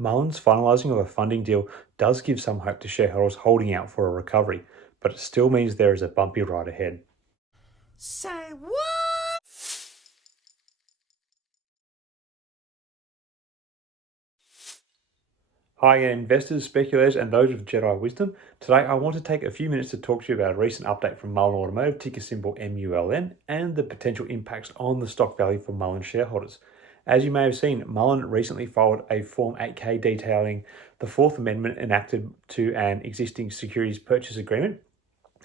Mullen's finalising of a funding deal does give some hope to shareholders holding out for a recovery, but it still means there is a bumpy ride ahead. Say what? Hi again, investors, speculators, and those with Jedi wisdom. Today I want to take a few minutes to talk to you about a recent update from Mullen Automotive, ticker symbol MULN, and the potential impacts on the stock value for Mullen shareholders. As you may have seen, Mullen recently filed a Form 8K detailing the Fourth Amendment enacted to an existing securities purchase agreement.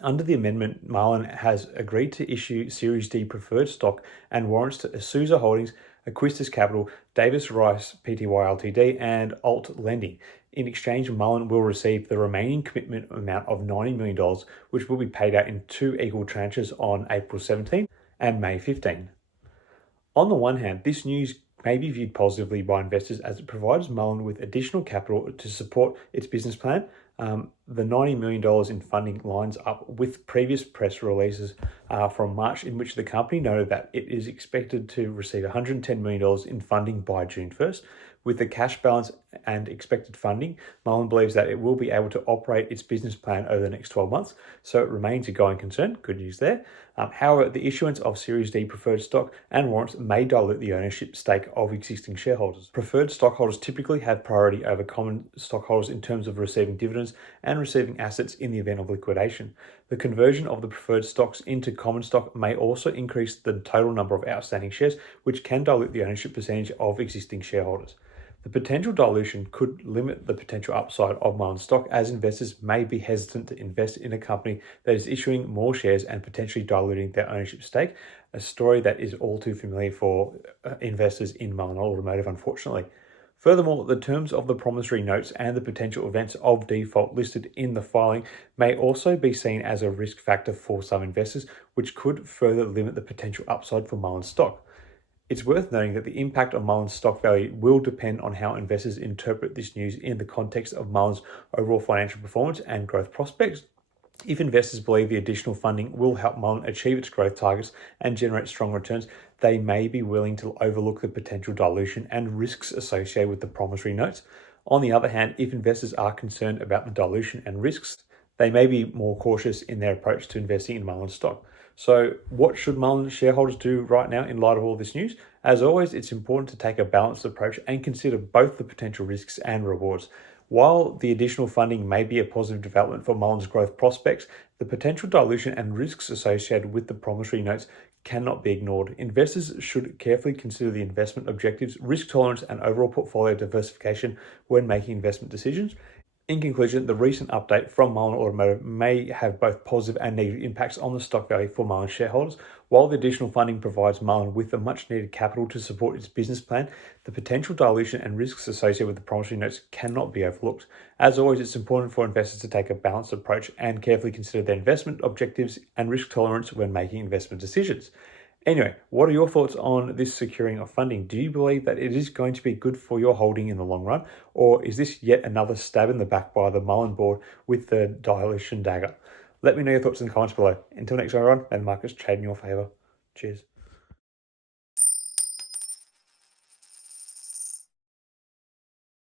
Under the amendment, Mullen has agreed to issue Series D preferred stock and warrants to Esousa Holdings, Acuitas Capital, Davis Rice Pty Ltd, and Ault Lending. In exchange, Mullen will receive the remaining commitment amount of $90 million, which will be paid out in two equal tranches on April 17 and May 15. On the one hand, this news may be viewed positively by investors as it provides Mullen with additional capital to support its business plan. The $90 million in funding lines up with previous press releases from March, in which the company noted that it is expected to receive $110 million in funding by June 1st. With the cash balance and expected funding, Mullen believes that it will be able to operate its business plan over the next 12 months, so it remains a going concern. Good news there. However, the issuance of Series D preferred stock and warrants may dilute the ownership stake of existing shareholders. Preferred stockholders typically have priority over common stockholders in terms of receiving dividends and receiving assets in the event of liquidation. The conversion of the preferred stocks into common stock may also increase the total number of outstanding shares, which can dilute the ownership percentage of existing shareholders. The potential dilution could limit the potential upside of Mullen stock, as investors may be hesitant to invest in a company that is issuing more shares and potentially diluting their ownership stake, a story that is all too familiar for investors in Mullen Automotive, unfortunately. Furthermore, the terms of the promissory notes and the potential events of default listed in the filing may also be seen as a risk factor for some investors, which could further limit the potential upside for Mullen stock. It's worth noting that the impact on Mullen's stock value will depend on how investors interpret this news in the context of Mullen's overall financial performance and growth prospects. If investors believe the additional funding will help Mullen achieve its growth targets and generate strong returns, they may be willing to overlook the potential dilution and risks associated with the promissory notes. On the other hand, if investors are concerned about the dilution and risks, they may be more cautious in their approach to investing in Mullen stock. So what should Mullen shareholders do right now in light of all this news? As always, it's important to take a balanced approach and consider both the potential risks and rewards. While the additional funding may be a positive development for Mullen's growth prospects, the potential dilution and risks associated with the promissory notes cannot be ignored. Investors should carefully consider the investment objectives, risk tolerance, and overall portfolio diversification when making investment decisions. In conclusion, the recent update from Mullen Automotive may have both positive and negative impacts on the stock value for Mullen shareholders. While the additional funding provides Mullen with the much needed capital to support its business plan, the potential dilution and risks associated with the promissory notes cannot be overlooked. As always, it's important for investors to take a balanced approach and carefully consider their investment objectives and risk tolerance when making investment decisions. Anyway, what are your thoughts on this securing of funding? Do you believe that it is going to be good for your holding in the long run? Or is this yet another stab in the back by the Mullen board with the dilution dagger? Let me know your thoughts in the comments below. Until next time, everyone, may the markets trade in your favour. Cheers.